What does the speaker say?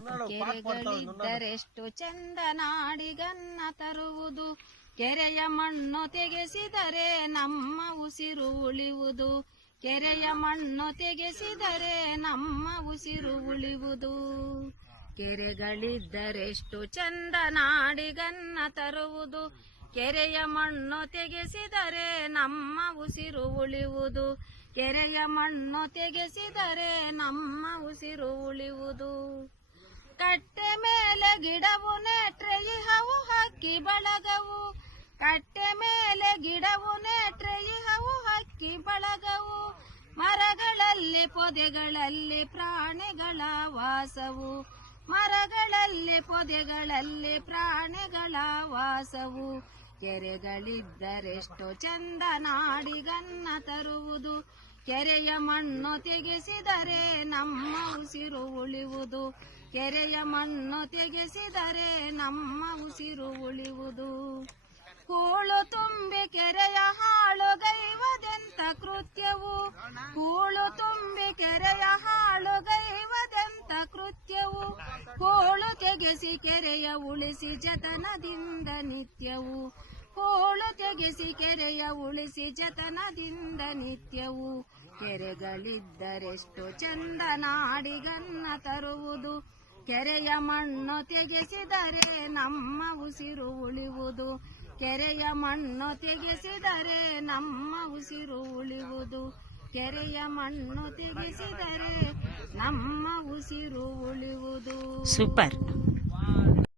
ಕೆರೆಗಳಿದ್ದರೆಷ್ಟು ಚಂದ ನಾಡಿಗನ್ನ ತರುವುದು, ಕೆರೆಯ ಮಣ್ಣು ತೆಗೆಸಿದರೆ ನಮ್ಮ ಉಸಿರು ಉಳಿಯುವುದು, ಕೆರೆಯ ಮಣ್ಣು ತೆಗೆಸಿದರೆ ನಮ್ಮ ಉಸಿರು ಉಳಿಯುವುದು. ಕೆರೆಗಳಿದ್ದರೆಷ್ಟು ಚಂದ ನಾಡಿಗನ್ನ ತರುವುದು, ಕೆರೆಯ ಮಣ್ಣು ತೆಗೆಸಿದರೆ ನಮ್ಮ ಉಸಿರು ಉಳಿಯುವುದು, ಕೆರೆಯ ಮಣ್ಣು ತೆಗೆಸಿದರೆ ನಮ್ಮ ಉಸಿರು ಉಳಿಯುವುದು. ಕಟ್ಟೆ ಮೇಲೆ ಗಿಡವು ನೆಟ್ರೆ ಇಹವು ಹಕ್ಕಿ ಬಳಗವು, ಕಟ್ಟೆ ಮೇಲೆ ಗಿಡವು ನೆಟ್ರೆ ಇಹವು ಹಕ್ಕಿ ಬಳಗವು, ಮರಗಳಲ್ಲಿ ಪೊದೆಗಳಲ್ಲಿ ಪ್ರಾಣಿಗಳ ವಾಸವು, ಮರಗಳಲ್ಲಿ ಪೊದೆಗಳಲ್ಲಿ ಪ್ರಾಣಿಗಳ ವಾಸವು. ಕೆರೆಗಳಿದ್ದರೆಷ್ಟು ಚಂದ ನಾಡಿಗನ್ನ ತರುವುದು, ಕೆರೆಯ ಮಣ್ಣು ತೆಗೆಸಿದರೆ ನಮ್ಮ ಉಸಿರು ಉಳಿಯುವುದು, ಕೆರೆಯ ಮಣ್ಣು ತೆಗೆಸಿದರೆ ನಮ್ಮ ಉಸಿರು ಉಳಿಯುವುದು. ಹೂಳು ತುಂಬಿ ಕೆರೆಯ ಹಾಳುಗೈವದೆಂತ ಕೃತ್ಯವು, ಹೂಳು ತುಂಬಿ ಕೆರೆಯ ಹಾಳುಗೈವದೆಂತ ಕೃತ್ಯವು, ಹೂಳು ತೆಗೆಸಿ ಕೆರೆಯ ಉಳಿಸಿ ಜತನದಿಂದ ನಿತ್ಯವು, ಹೂಳು ತೆಗೆಸಿ ಕೆರೆಯ ಉಳಿಸಿ ಜತನದಿಂದ ನಿತ್ಯವು. ಕೆರೆಗಳಿದ್ದರೆಷ್ಟು ಚಂದ ನಾಡಿಗನ್ನ ತರುವುದು, ಕೆರೆಯ ಮಣ್ಣು ತೆಗೆಸಿದರೆ ನಮ್ಮ ಉಸಿರು ಉಳಿಯುವುದು, ಕೆರೆಯ ಮಣ್ಣು ತೆಗೆಸಿದರೆ ನಮ್ಮ ಉಸಿರು ಉಳಿಯುವುದು, ಕೆರೆಯ ಮಣ್ಣು ತೆಗೆಸಿದರೆ ನಮ್ಮ ಉಸಿರು ಉಳಿಯುವುದು. ಸೂಪರ್.